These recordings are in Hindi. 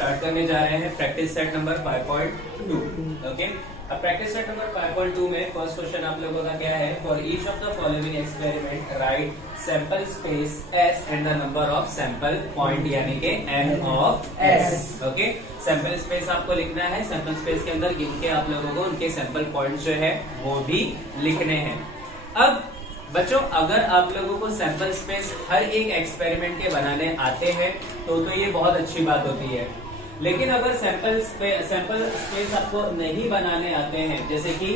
स्टार्ट करने जा रहे हैं प्रैक्टिस सेट नंबर 5.2। ओके, अब प्रैक्टिस सेट नंबर 5.2 में फर्स्ट क्वेश्चन आप लोगों का क्या है, for each of the following experiment write sample space S and the number of sample point यानी कि n of S. Okay, sample space आपको लिखना है, सैंपल स्पेस के अंदर गिन के आप लोगों को उनके सैंपल पॉइंट जो है वो भी लिखने हैं। अब बच्चों, अगर आप लोगों को सैंपल स्पेस हर एक एक्सपेरिमेंट के बनाने आते हैं तो ये बहुत अच्छी बात होती है। लेकिन अगर सैंपल स्पेस आपको नहीं बनाने आते हैं, जैसे कि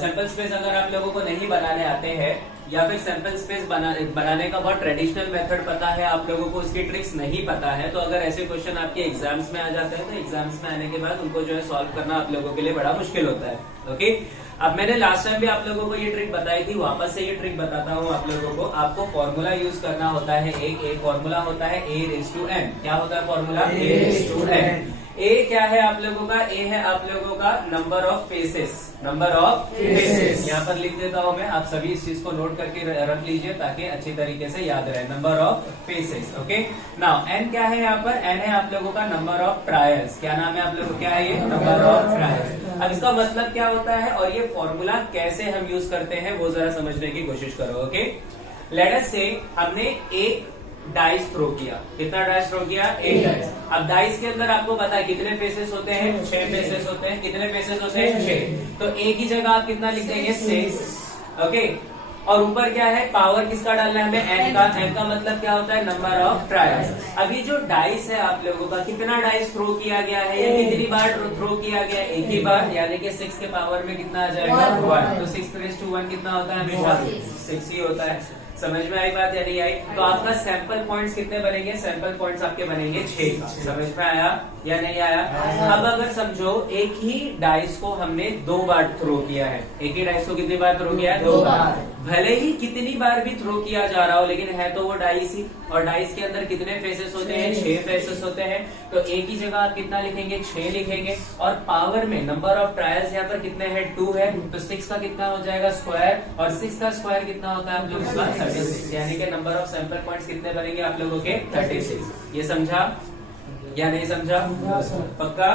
सैंपल स्पेस अगर आप लोगों को नहीं बनाने आते हैं या फिर सैंपल स्पेस बनाने का बहुत ट्रेडिशनल मेथड पता है, आप लोगों को उसकी ट्रिक्स नहीं पता है, तो अगर ऐसे क्वेश्चन आपके एग्जाम्स में आ जाते हैं तो एग्जाम्स में आने के बाद उनको जो है सॉल्व करना आप लोगों के लिए बड़ा मुश्किल होता है। ओके, अब मैंने लास्ट टाइम भी आप लोगों को ये ट्रिक बताई थी, वापस से ये ट्रिक बताता हूँ आप लोगों को। आपको फॉर्मूला यूज करना होता है, एक फॉर्मूला होता है a raised to n। क्या होता है formula? a raised to n। ए क्या है आप लोगों का? ए है आप लोगों का number of faces, number of faces. यहाँ पर लिख देता हूँ मैं, आप सभी इस चीज को नोट करके रख लीजिए ताकि अच्छी तरीके से याद रहे, number of faces. Okay, now n क्या है यहाँ पर? एन है आप लोगों का नंबर ऑफ ट्रायल्स। क्या नाम है आप लोगों, क्या है ये? Number of trials. अब इसका मतलब क्या होता है और ये फॉर्मूला कैसे हम यूज करते हैं वो जरा समझने की कोशिश करो। ओके, लेट अस से हमने एक डाइस थ्रो किया। कितना डाइस थ्रो किया? एक डाइस। अब डाइस के अंदर आपको पता है कितने फेसेस होते हैं? 6 फेसेस होते हैं। कितने फेसेस होते हैं? 6। तो एक ही जगह आप कितना लिख देंगे? 6। ओके, और ऊपर क्या है? पावर किसका डालना है हमें? एन का। एन का मतलब क्या होता है? Number of trials. अभी जो डाइस है आप लोगों का, कितना डाइस थ्रो किया गया है या कितनी बार थ्रो किया गया है? एक ही बार, यानी कि 6 के पावर में कितना आ जाएगा? 1। तो 6 raised to 1 कितना होता है? हमेशा 6 ही होता है। समझ में आई बात या नहीं आई? तो आपका सैंपल पॉइंट्स कितने बनेंगे? सैंपल पॉइंट्स आपके बनेंगे 6 का। समझ में आया या नहीं आया? अब अगर समझो एक ही डाइस को हमने 2 बार थ्रो किया है, एक ही डाइस को कितनी बार थ्रो किया है? 2 बार। भले ही कितनी बार भी थ्रो किया जा रहा हो, लेकिन है तो वो डाइस ही, और डाइस के अंदर कितने फेसेस होते हैं? 6 फेसेस होते हैं। तो एक ही जगह आप कितना लिखेंगे? 6 लिखेंगे। और पावर में नंबर ऑफ ट्रायल्स यहाँ पर कितने हैं? 2 है। तो 6 का कितना हो जाएगा? स्क्वायर। और 6 का स्क्वायर कितना होता है आप लोगों का? 36। यानी कि नंबर ऑफ सैंपल पॉइंट्स कितने बनेंगे आप लोगों के? 36। ये समझा या नहीं समझा? पक्का?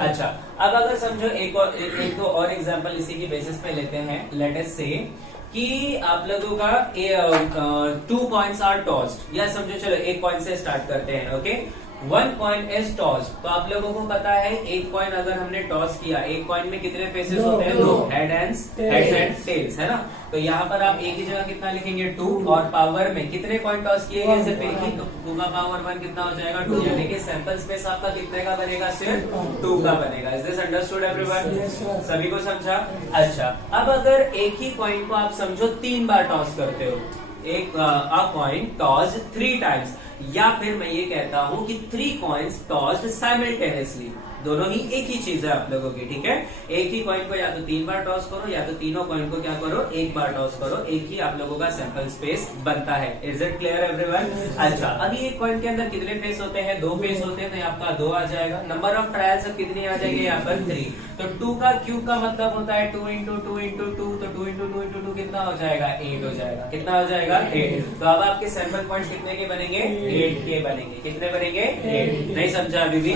अच्छा, अब अगर समझो एक दो और एग्जांपल इसी की बेसिस पे लेते हैं। लेट अस से कि आप लोगों का 2 कॉइन्स आर टॉस्ड, या समझो चलो एक कॉइन से स्टार्ट करते हैं। Okay, 1 coin is toss. तो आप लोगों को पता है एक कॉइन अगर हमने टॉस किया, एक कॉइन में कितने फेसेस होते हैं? 2, हेड एंड टेल्स, है ना? तो यहाँ पर आप एक ही जगह कितना लिखेंगे? 2। और पावर में कितने कॉइन टॉस किए गए? सिर्फ एक ही, तो 2 का पावर 1 कितना हो जाएगा? 2। यानी कि सैंपल स्पेस आपका कितने का बनेगा? सिर्फ 2 का बनेगा। Is this understood everyone? सभी को समझा? अच्छा, अब अगर एक ही कॉइन को आप समझो 3 बार टॉस करते हो, एक कॉइन टॉस 3 टाइम्स, या फिर मैं ये कहता हूं कि 3 कॉइन्स टॉस्ड साइमल्टेनियसली, दोनों ही एक ही चीज है आप लोगों की। ठीक है, एक ही कॉइन को या तो 3 बार टॉस करो या तो तीनों कॉइन को क्या करो? 1 बार टॉस करो। एक ही आप लोगों का सैंपल स्पेस बनता है। Is it clear everyone? अच्छा, अभी एक कॉइन के अंदर कितने फेस होते हैं? 2 फेस होते हैं, तो आपका 2 आ जाएगा। नंबर ऑफ ट्रायल्स अब कितनी आ जाएगी यहाँ पर? 3। तो 2 का क्यूब का मतलब होता है 2 into 2 into 2, तो 2 into 2 into 2 कितना हो जाएगा? 8 हो जाएगा। कितना हो जाएगा? 8। तो अब आपके सैंपल पॉइंट्स कितने के बनेंगे? 8 के बनेंगे। कितने बनेंगे? 8। नहीं समझा अभी भी?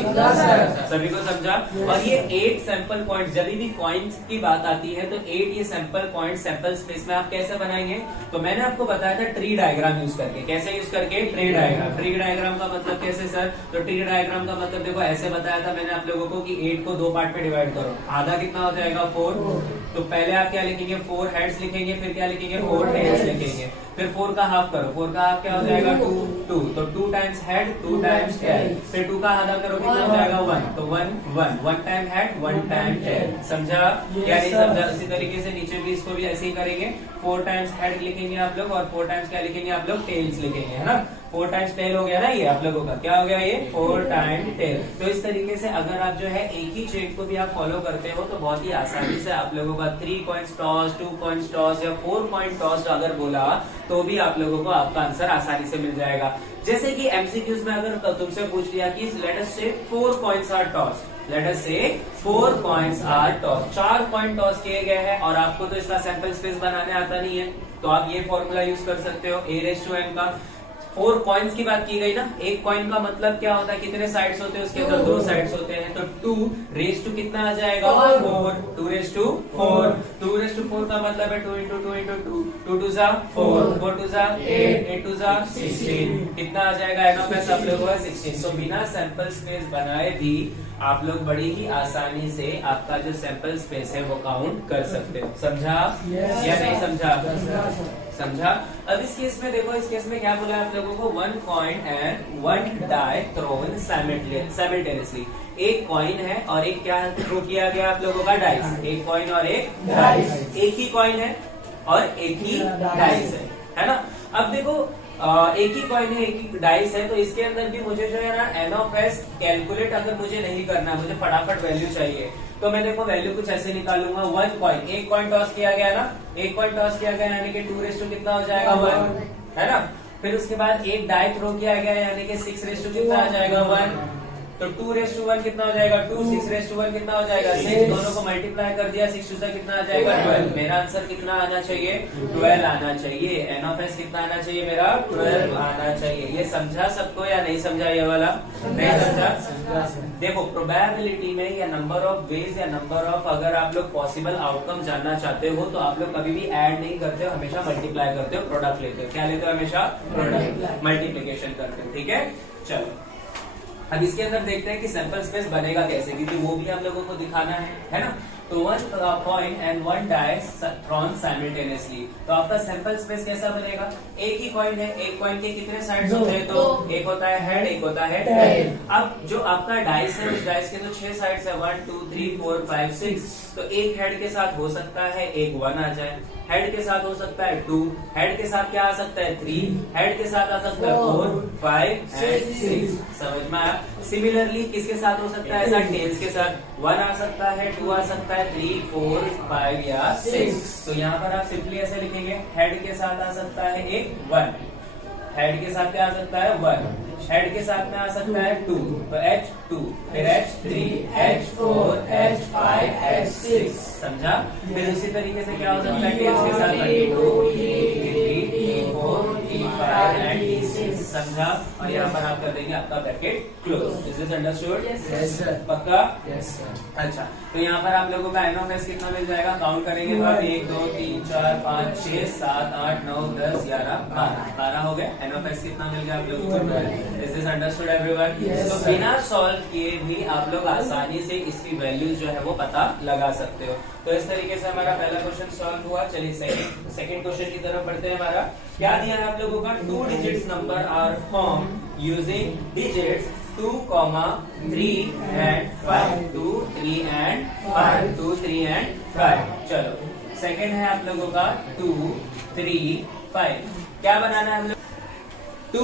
सभी को समझा? और ये 8 सैंपल पॉइंट, जब भी कॉइन्स की बात आती है तो 8 ये सैंपल पॉइंट सैंपल स्पेस में आप कैसे बनाएंगे? तो मैंने आपको बताया था ट्री डायग्राम यूज करके। कैसे यूज करके? Tree diagram. ट्री डायग्राम का मतलब कैसे सर? तो ट्री डायग्राम का मतलब देखो ऐसे बताया था मैंने आप लोगों को कि 8 को 2 पार्ट में डिवाइड करो। आधा कितना हो जाएगा? 4। तो पहले आप क्या लिखेंगे? 4 हेड्स लिखेंगे, फिर क्या लिखेंगे? 4 टेल्स लिखेंगे। फिर 4 का हाफ करो, 4 का हाफ क्या हो जाएगा? 2। तो 2 टाइम्स हेड, 2 टाइम्स टेल। फिर 2 का आधा करो, कितना हो जाएगा? 1। तो 1 टाइम हेड, 1 टाइम टेल। समझा या नहीं समझा? इसी तरीके से नीचे भी इसको भी ऐसे ही करेंगे। 4 टाइम्स हेड लिखेंगे आप लोग और 4 टाइम्स क्या लिखेंगे आप लोग? टेल्स लिखेंगे, है ना? 4 टाइम्स टेल हो गया ना, ये आप लोगों का क्या हो गया? ये 4 टाइम टेल। तो इस तरीके से अगर आप जो है एक ही चेन को भी आप फॉलो करते हो तो बहुत ही आसानी से आप लोगों का 3 कॉइन्स टॉस, 2 कॉइन्स टॉस या 4 कॉइन टॉस अगर बोला तो भी आप लोगों को आपका आंसर आसानी से मिल जाएगा। जैसे कि एमसीक्यूज में अगर तुमसे पूछ लिया कि late us say 4 coins are toss, let us say 4 coins are toss, 4 coin toss किए गए हैं और आपको तो इसका सैंपल स्पेस बनाने आता नहीं है, तो आप ये फॉर्मूला यूज कर सकते हो a raised to n का। 4 कॉइन्स की बात की गई ना, एक कॉइन का मतलब क्या होता है, कितने साइड्स होते हैं उसके अंदर, 2 साइड्स होते हैं, तो 2 रेज टू कितना आ जाएगा 4, 2 रेज टू 4, 2 रेज टू 4 का मतलब है 2 इंटू 2 इंटू 2, 2 टू जा 4, 4 टू जा 8, 8 टू जा 16, कितना आ जाएगा एन ऑफ एस आप लोगों का 16। तो बिना सैंपल स्पेस बनाए भी आप लोग बड़ी ही आसानी से आपका जो सैंपल स्पेस है वो काउंट कर सकते हो। समझा या नहीं समझा? समझा। अब इस केस में देखो, इस केस में क्या बोला आप लोगों को, 1 coin and 1 die thrown simultaneously. एक कॉइन है और एक क्या थ्रो किया गया आप लोगों का, डाइस। एक कॉइन और एक डाइस, एक ही कॉइन है और एक ही डाइस है ना। अब देखो एक ही कॉइन है, एक ही डाइस है, तो इसके अंदर भी मुझे जो है ना एन ऑफ एस कैलकुलेट अगर मुझे नहीं करना, मुझे फटाफट वैल्यू चाहिए, तो मैं देखो वैल्यू कुछ ऐसे निकालूंगा। 1 कॉइन, एक कॉइन टॉस किया गया ना, एक कॉइन टॉस किया गया यानी कि 2 रेस टू कितना हो जाएगा 1, है ना। फिर उसके बाद एक डाई थ्रो किया गया यानी कि 6 रेस टू कितना आ जाएगा 1, तो 2 रेस टू 1 कितना हो जाएगा 2, 6 रेस टू 1 कितना हो जाएगा 6, दोनों को मल्टीप्लाई कर दिया, 6 से कितना आ जाएगा 12। मेरा आंसर कितना आना चाहिए 12 आना चाहिए। एन ऑफ एस कितना आना चाहिए मेरा 12 आना चाहिए। ये समझा सबको या नहीं समझा ये वाला? नहीं समझा? देखो प्रोबेबिलिटी में या नंबर ऑफ वेज या नंबर ऑफ, अगर आप लोग पॉसिबल आउटकम जानना चाहते हो तो आप लोग कभी भी ऐड नहीं करते हो, हमेशा मल्टीप्लाई करते हो, प्रोडक्ट लेते हो। क्या लेते हो? हमेशा प्रोडक्ट, मल्टीप्लीकेशन करते हो। ठीक है, चलो अब इसके अंदर देखते हैं कि सैंपल स्पेस बनेगा कैसे, क्योंकि वो भी हम लोगों को दिखाना है ना। तो 1 coin and 1 dice thrown simultaneously, तो आपका सैंपल स्पेस कैसा बनेगा? एक ही कॉइन है, एक कॉइन के कितने साइड्स होते हैं? तो एक होता है हेड, एक होता है टेल। अब जो आपका डाइस है, उस डाइस के तो 6 साइड्स है, 1 2 3 4 5 6, तो एक हेड के साथ हो सकता है एक 1 आ जाए, हेड के साथ हो सकता है 2, हेड के साथ क्या आ सकता है 3, हेड के साथ आ सकता है 4 5 एंड 6। समझ में आया? सिमिलरली किसके साथ हो सकता है ऐसा? टेल्स के साथ 1 आ सकता है, 2 आ सकता है, 3 4 5 या 6। तो यहाँ पर आप सिंपली ऐसे लिखेंगे, हेड के साथ आ सकता है एक 1, हेड के साथ क्या आ सकता है 1, हेड के साथ में आ सकता है 2, तो H2, फिर H3, H4, H5, H6। समझा? फिर उसी तरीके से क्या हो सकता है टेल्स के साथ T2, T3, T4, T5 and T6। समझा? और यहाँ पर आप कर देंगे आपका bracket close. Is this understood? Yes sir. पक्का? Yes sir. अच्छा, तो यहाँ पर आप लोगों का एन ऑफ एस कितना मिल जाएगा? काउंट करेंगे तो 1 2 3 4 5 6 7 8 9 10 11 12 हो गए। एन ऑफ एस कितना मिल गया आप लोगों को? Is this understood everyone? तो बिना सॉल्व किए भी आप लोग आसानी से इसकी वैल्यू जो है वो पता लगा सकते हो। तो इस तरीके से हमारा पहला क्वेश्चन सॉल्व हुआ। चलिए सेकंड क्वेश्चन की तरफ बढ़ते हैं। हमारा क्या दिया है आप लोगों का? 2 digits number are form using digits 2, 3 and 5, 2 3 and 5, 2 3 and 5। चलो सेकंड है आप लोगों का 2 3 5। क्या बनाना है हम लोग? 2,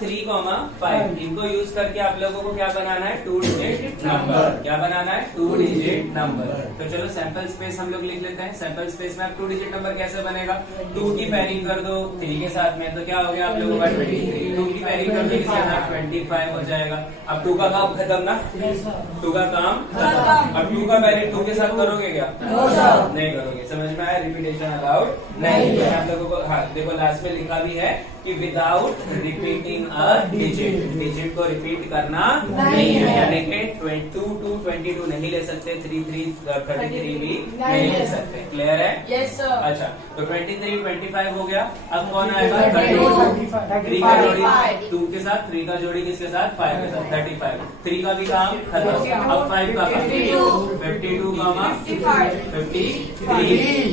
3, 5 इनको यूज करके आप लोगों को क्या बनाना है? 2 डिजिट नंबर। क्या बनाना है? 2 डिजिट नंबर। तो चलो सैंपल स्पेस हम लोग लिख लेते हैं। सैंपल स्पेस में आप 2 डिजिट नंबर कैसे बनेगा? 2 की पेयरिंग कर दो 3 के साथ में, तो क्या हो गया आप लोगों का 23। 2 की पेयरिंग कर दो इसके साथ 25 हो जाएगा। अब 2 का काम खत्म ना? 2 का काम खत्म। अब 2 का पेयरिंग 2 के साथ करोगे क्या? नहीं करोगे। समझ में आया? रिपीटेशन अलाउड नहीं है आप लोगों को। हाँ देखो लास्ट में लिखा भी है कि without repeating a digit, digit को रिपीट करना नहीं है, यानी कि 2 to 22 नहीं ले सकते, 3 3 33 भी नहीं ले सकते। क्लियर है? Yes sir. अच्छा, तो 23 25 हो गया। अब कौन आएगा? 3 का जोड़ी 2 के साथ, 3 का जोड़ी किसके साथ? 5 के साथ, 35। 3 का भी काम खत्म। अब 5 का 52 53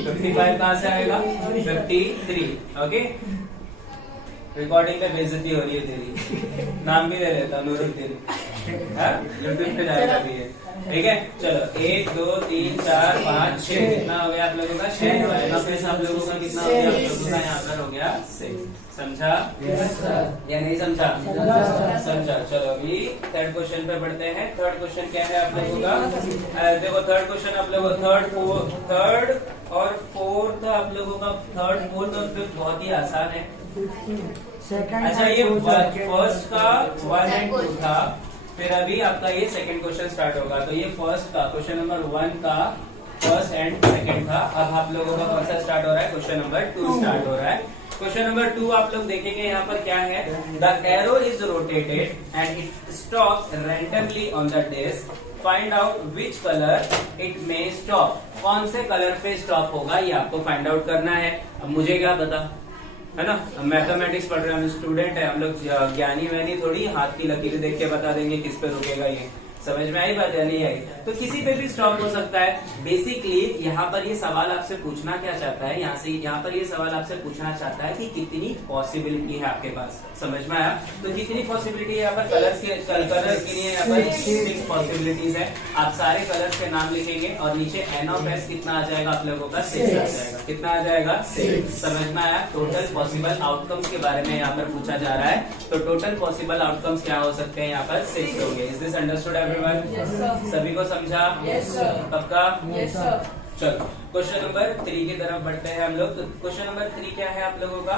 55 कहाँ से आएगा? 53। ओके, रिकॉर्डिंग पे बेइज्जती हो रही है तेरी। नाम भी ले लेता हूँ नूरुद्दीन, यूट्यूब पे जाएगा भी है। ठीक है, चलो 1 2 3 4 5 6 कितना हो गया आप लोगों का? 6। आप लोगों का कितना हो गया? आप लोगों का यहाँ पर हो गया 6। समझा या नहीं समझा? समझा। चलो अभी थर्ड क्वेश्चन पे बढ़ते हैं। थर्ड क्वेश्चन क्या है आप लोगों का? देखो थर्ड क्वेश्चन आप लोगों थर्ड और फोर्थ आप लोगों का, थर्ड फोर्थ और फिफ्थ बहुत ही आसान है। अच्छा, ये फर्स्ट का 1 एंड 2 था, फिर अभी आपका ये सेकंड क्वेश्चन स्टार्ट होगा। तो ये फर्स्ट का क्वेश्चन नंबर 1 का फर्स्ट एंड सेकंड था। अब आप लोगों का कौन सा स्टार्ट हो रहा है? क्वेश्चन नंबर 2 स्टार्ट हो रहा है। क्वेश्चन नंबर 2 आप लोग देखेंगे यहाँ पर क्या है, the arrow is rotated and it stops randomly on the disc, find out which colour it में स्टॉप। कौन से कलर पे स्टॉप होगा ये आपको फाइंड आउट करना है। अब मुझे क्या पता है ना, मैथमेटिक्स पढ़ रहे हैं, हम स्टूडेंट है, हम लोग ज्ञानी वैनी थोड़ी हाथ की लकीर देख के बता देंगे किस पे रुकेगा ये। समझ में आई बात या नहीं आई? तो किसी पे भी स्टॉप हो सकता है। बेसिकली यहाँ पर ये सवाल आपसे पूछना क्या चाहता है, यहाँ पर ये सवाल आपसे पूछना चाहता है कि कितनी पॉसिबिलिटी है आपके पास। समझ में आया? तो कितनी पॉसिबिलिटी है यहाँ पर, कलर्स के लिए यहाँ पर 6 पॉसिबिलिटीज है। आप सारे कलर्स के नाम लिखेंगे और नीचे एन ऑफ एस कितना आ जाएगा आप लोगों का, 6 आ जाएगा। कितना आ जाएगा? 6। समझ में आया? टोटल पॉसिबल आउटकम्स के बारे में यहाँ पर पूछा जा रहा है। तो टोटल पॉसिबल आउटकम्स क्या हो सकते हैं यहाँ पर, 6 होंगे। Is this understood everyone? सभी को समझा? पक्का? चलो क्वेश्चन नंबर 3 की तरफ बढ़ते हैं हम लोग। तो क्वेश्चन नंबर 3 क्या है आप लोगों का,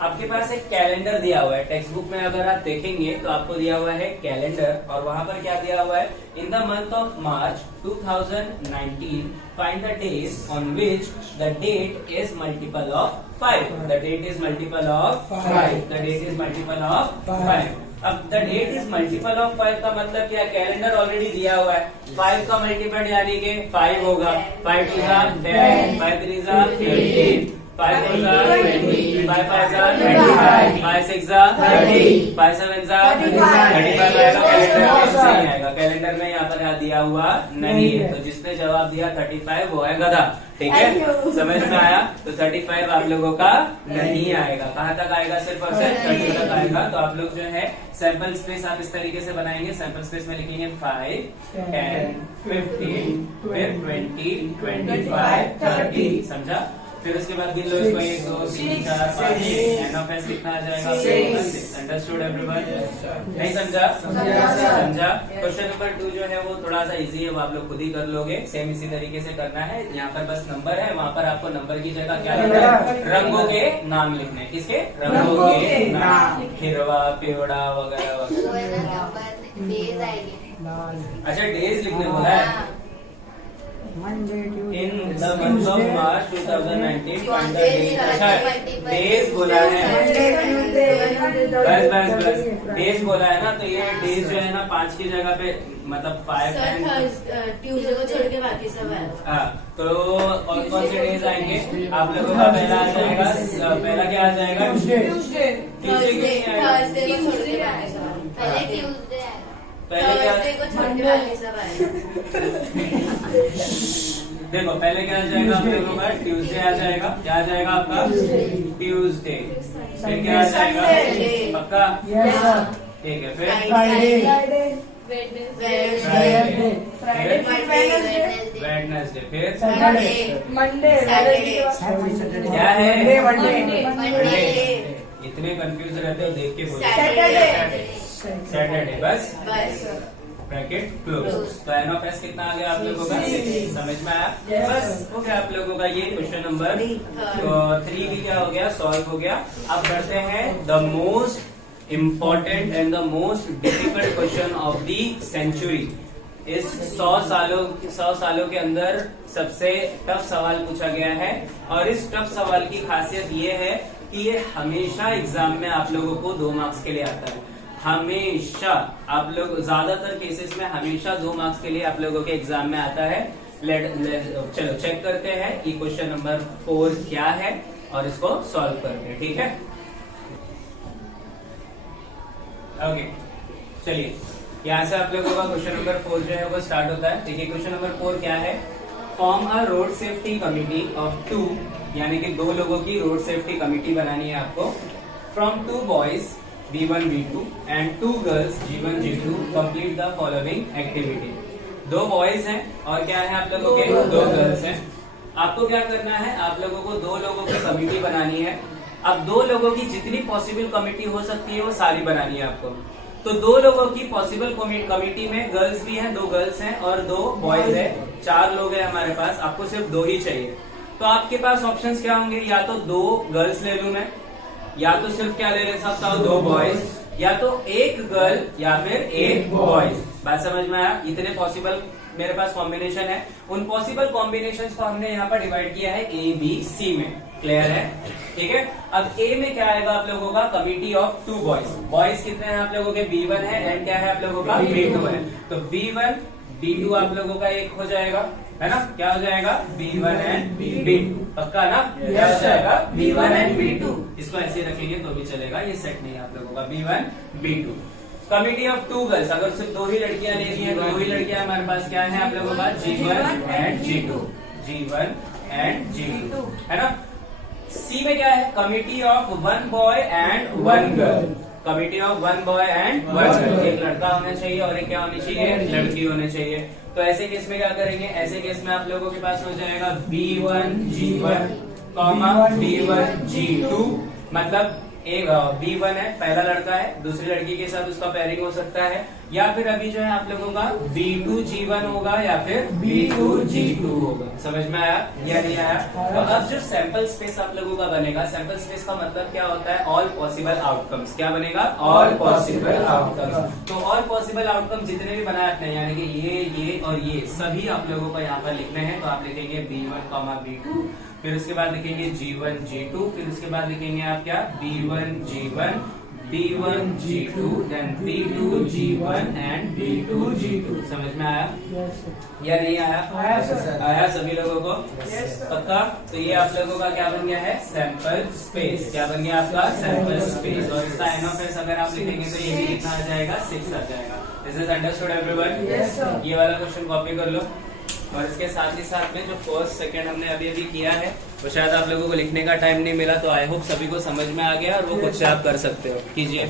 आपके पास एक कैलेंडर दिया हुआ है। टेक्स्ट बुक में अगर आप देखेंगे तो आपको दिया हुआ है कैलेंडर, और वहां पर क्या दिया हुआ है, in the month of March 2019 find the days on which the date is multiple of 5। The date is multiple of 5। The date is multiple of 5। अब the date is multiple of 5 का मतलब क्या, कैलेंडर ऑलरेडी दिया हुआ है। 5 का मल्टीपल यानी कि 5 होगा। 5 2 10, 5 3 15, 5 4 20, 5 5 25, 5 6 30, 5 7 35 आएगा। कैलेंडर में नहीं आएगा, कैलेंडर में यहाँ पर दिया हुआ नहीं है। तो जिसने जवाब दिया 35 वो है गधा। ठीक है, समझ में आया? तो 35 आप लोगों का नहीं आएगा। कहाँ तक आएगा? सिर्फ और सिर्फ 30 तक आएगा। तो आप लोग जो है सैंपल स्पेस आप इस तरीके से बनाएंगे। सैंपल स्पेस में लिखेंगे 5, 10, 15, फिर 20, 25, 30। समझा? फिर उसके बाद गिन लो इसको, 1 2 3 4 5 एन ऑफ एस कितना आ जाएगा? Understood everyone? नहीं समझा? समझा? क्वेश्चन नंबर 2 जो है वो थोड़ा सा इजी है, वो आप लोग खुद ही कर लोगे। सेम इसी तरीके से करना है। यहाँ पर बस नंबर है, वहाँ पर आपको नंबर की जगह क्या लिखना है, रंगों के नाम लिखने। किसके? रंगों के नाम। हिरवा, पिवड़ा वगैरह वगैरह। अच्छा डेज लिखने बोला है। In the month of March 2019 find the days. अच्छा डेज बोला है, बस डेज बोला है ना, तो ये डेज जो है ना 5 की जगह पे मतलब 5 ट्यूसडे को छोड़ के बाकी सब है। हाँ, तो और कौन से डेज आएंगे आप लोगों का? पहला आ जाएगा, पहला क्या आ जाएगा? ट्यूसडे। थर्सडे को छोड़ के बाकी सब। पहले ट्यूसडे आएगा, थर्सडे को छोड़ के बाकी सब आएगा। देखो पहले क्या आ जाएगा आप लोगों का? ट्यूसडे आ जाएगा। क्या आ जाएगा आपका? ट्यूसडे। फिर क्या आ जाएगा? पक्का? ठीक है। फिर वेडनेसडे। फिर मंडे। क्या है? मंडे। इतने कंफ्यूज रहते हो, देख के बोलो। सैटरडे। बस ब्रैकेट क्लोज। तो एन ऑफ एस कितना आ गया आप लोगों का? 6। समझ में आया? बस हो गया आप लोगों का ये क्वेश्चन नंबर 3 भी क्या हो गया, सॉल्व हो गया। अब बढ़ते हैं the most important and the most difficult question of the century. इस 100 सालों के अंदर सबसे टफ सवाल पूछा गया है, और इस टफ सवाल की खासियत ये है कि ये हमेशा एग्जाम में आप लोगों को 2 मार्क्स के लिए आता है। हमेशा आप लोग, ज्यादातर केसेस में हमेशा 2 मार्क्स के लिए आप लोगों के एग्जाम में आता है। चलो चेक करते हैं कि क्वेश्चन नंबर 4 क्या है और इसको सॉल्व करते हैं। ठीक है, ओके चलिए यहाँ से आप लोगों का क्वेश्चन नंबर 4 जो है वो स्टार्ट होता है। देखिए क्वेश्चन नंबर 4 क्या है, form a road safety committee of 2, यानी कि 2 लोगों की रोड सेफ्टी कमिटी बनानी है आपको। From 2 boys B1 B2 and 2 girls G1 G2 complete the following activity. 2 boys हैं और क्या है आप लोगों के? 2 गर्ल्स हैं। आपको क्या करना है, आप लोगों को 2 लोगों की कमिटी बनानी है। अब 2 लोगों की जितनी पॉसिबल कमिटी हो सकती है वो सारी बनानी है आपको। तो 2 लोगों की पॉसिबल कमिटी में गर्ल्स भी हैं, 2 गर्ल्स हैं और 2 बॉयज है। 4 लोग हैं हमारे पास, आपको सिर्फ 2 ही चाहिए। तो आपके पास ऑप्शंस क्या होंगे, या तो 2 गर्ल्स ले लूं मैं, या तो सिर्फ क्या ले सकता हूँ 2 बॉयज, या तो 1 गर्ल या फिर 1 बॉयज। बात समझ में आया? इतने पॉसिबल मेरे पास कॉम्बिनेशन है, उन पॉसिबल कॉम्बिनेशंस को हमने यहाँ पर डिवाइड किया है ए बी सी में। क्लियर है? ठीक है। अब ए में क्या आएगा आप लोगों का, कमिटी ऑफ 2 बॉयज। बॉयज कितने हैं आप लोगों के, B1 है, एंड क्या है आप लोगों का, B2 है। तो B1 B2 आप लोगों का एक हो जाएगा, है ना? क्या हो जाएगा, B1 एंड B2। पक्का ना? क्या हो जाएगा, B1 एंड B2। इसको ऐसे रखेंगे तो भी चलेगा, ये सेट नहीं है आप लोगों का, B1 B2। Committee of 2 girls, अगर सिर्फ 2 ही लड़कियां लेनी है तो 2 ही लड़कियां हमारे पास क्या है आप लोगों का, G1 and G2, G1 and G2, है ना? सी में क्या है, committee of 1 boy and 1 girl. Committee of 1 boy and 1 girl, एक लड़का होना चाहिए और एक क्या होनी चाहिए, लड़की होनी चाहिए। तो ऐसे केस में क्या करेंगे, ऐसे केस में आप लोगों के पास हो जाएगा B1 G1 comma B1 G2, मतलब एक B1 है, पहला लड़का है, दूसरी लड़की के साथ उसका पेयरिंग हो सकता है, या फिर अभी जो है आप लोगों का B2 G1 होगा या फिर B2 G2 होगा। समझ में आया या नहीं आया? तो अब जो सैंपल स्पेस आप लोगों का बनेगा, सैंपल स्पेस का मतलब क्या होता है, ऑल पॉसिबल आउटकम्स। क्या बनेगा, ऑल पॉसिबल आउटकम्स। तो ऑल पॉसिबल आउटकम जितने भी बनाए आपने, यानी कि ये और ये सभी आप लोगों को यहाँ पर लिखने हैं। तो आप लिखेंगे B1 B2, फिर उसके बाद लिखेंगे G1 G2, फिर उसके बाद लिखेंगे आप क्या, B1 G1, B1 G2, then B2 G1 and B2 G2। समझ में आया या नहीं आया? आया सभी लोगों को? पक्का? तो ये आप लोगों का क्या बन गया है, सैंपल स्पेस। क्या बन गया आपका, सैंपल स्पेस। और इसका NF अगर आप लिखेंगे तो ये भी कितना आ जाएगा, 6 आ जाएगा। This is understood everyone? ये वाला क्वेश्चन कॉपी कर लो। और इसके साथ ही साथ में जो फर्स्ट सेकंड हमने अभी किया है वो शायद आप लोगों को लिखने का टाइम नहीं मिला, तो आई होप सभी को समझ में आ गया और वो खुद से आप कर सकते हो। कीजिए।